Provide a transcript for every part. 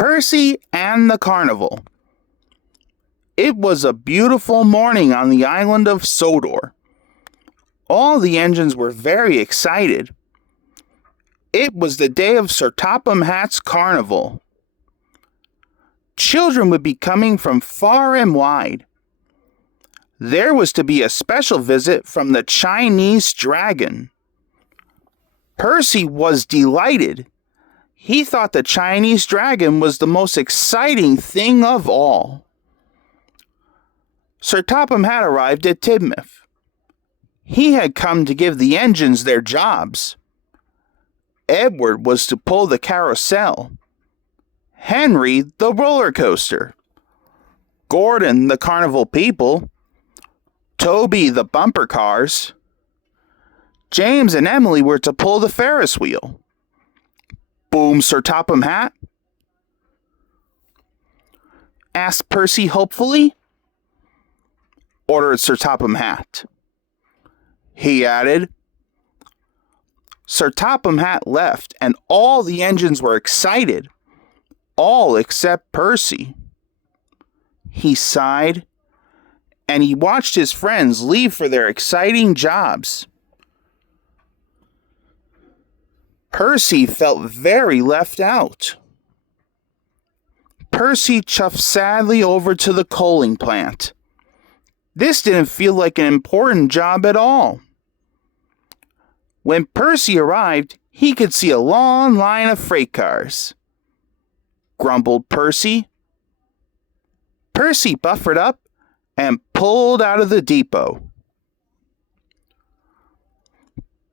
Percy and the Carnival. It was a beautiful morning on the island of Sodor. All the engines were very excited. It was the day of Sir Topham Hatt's carnival. Children would be coming from far and wide. There was to be a special visit from the Chinese dragon. Percy was delighted. He thought the Chinese dragon was the most exciting thing of all. Sir Topham Hatt arrived at Tidmouth. He had come to give the engines their jobs. Edward was to pull the carousel, Henry the roller coaster, Gordon the carnival people, Toby the bumper cars. James and Emily were to pull the Ferris wheel. Boom, Sir Topham Hatt? Asked Percy hopefully. Ordered Sir Topham Hatt. He added. Sir Topham Hatt left, and all the engines were excited. All except Percy. He sighed, and he watched his friends leave for their exciting jobs. Percy felt very left out. Percy chuffed sadly over to the coaling plant. This didn't feel like an important job at all. When Percy arrived, he could see a long line of freight cars. Grumbled Percy. Percy buffered up and pulled out of the depot.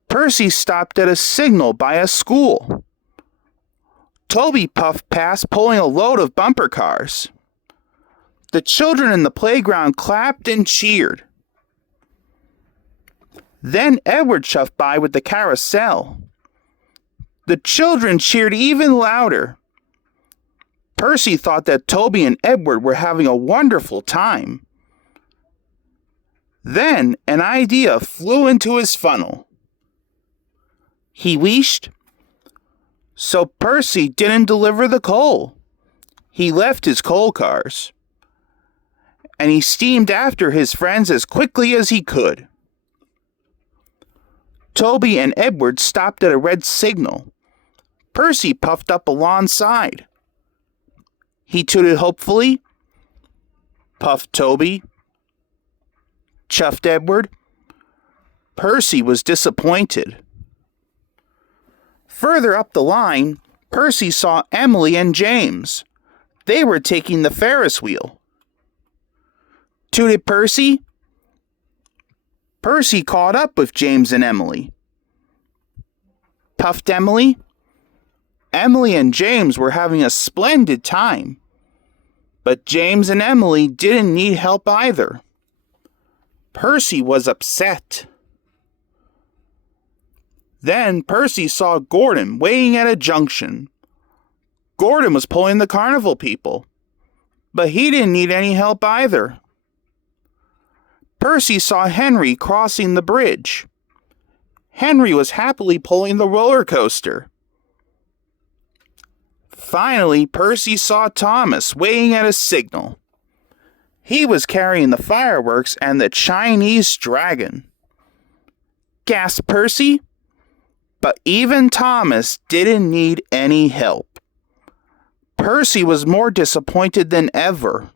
Percy stopped at a signal by a school. Toby puffed past pulling a load of bumper cars. The children in the playground clapped and cheered. Then Edward chuffed by with the carousel. The children cheered even louder. Percy thought that Toby and Edward were having a wonderful time. Then an idea flew into his funnel. He wished. So Percy didn't deliver the coal. He left his coal cars. And he steamed after his friends as quickly as he could. Toby and Edward stopped at a red signal. Percy puffed up alongside. He tooted hopefully. Puffed Toby. Chuffed Edward. Percy was disappointed. Further up the line, Percy saw Emily and James. They were taking the Ferris wheel. Tooted Percy. Percy caught up with James and Emily. Puffed Emily. Emily and James were having a splendid time. But James and Emily didn't need help either. Percy was upset. Then Percy saw Gordon waiting at a junction. Gordon was pulling the carnival people, but he didn't need any help either. Percy saw Henry crossing the bridge. Henry was happily pulling the roller coaster. Finally, Percy saw Thomas waiting at a signal. He was carrying the fireworks and the Chinese dragon. Gasped Percy. But even Thomas didn't need any help. Percy was more disappointed than ever.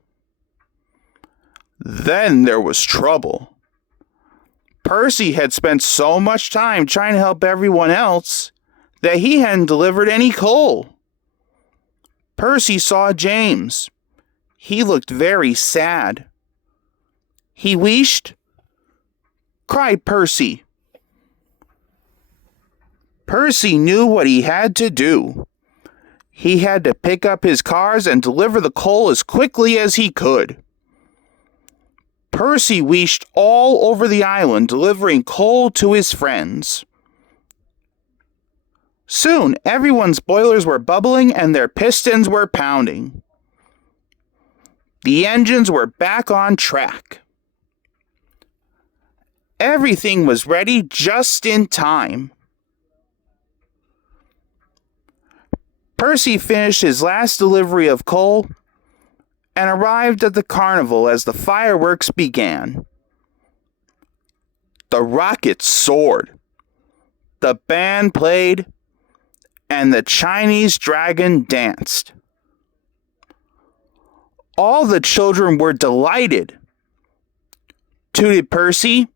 Then there was trouble. Percy had spent so much time trying to help everyone else that he hadn't delivered any coal. Percy saw James. He looked very sad. He wished. Cried Percy. Percy knew what he had to do. He had to pick up his cars and deliver the coal as quickly as he could. Percy wished all over the island, delivering coal to his friends. Soon, everyone's boilers were bubbling and their pistons were pounding. The engines were back on track. Everything was ready just in time. Percy finished his last delivery of coal and arrived at the carnival as the fireworks began. The rockets soared, the band played, and the Chinese dragon danced. All the children were delighted. Tooted Percy,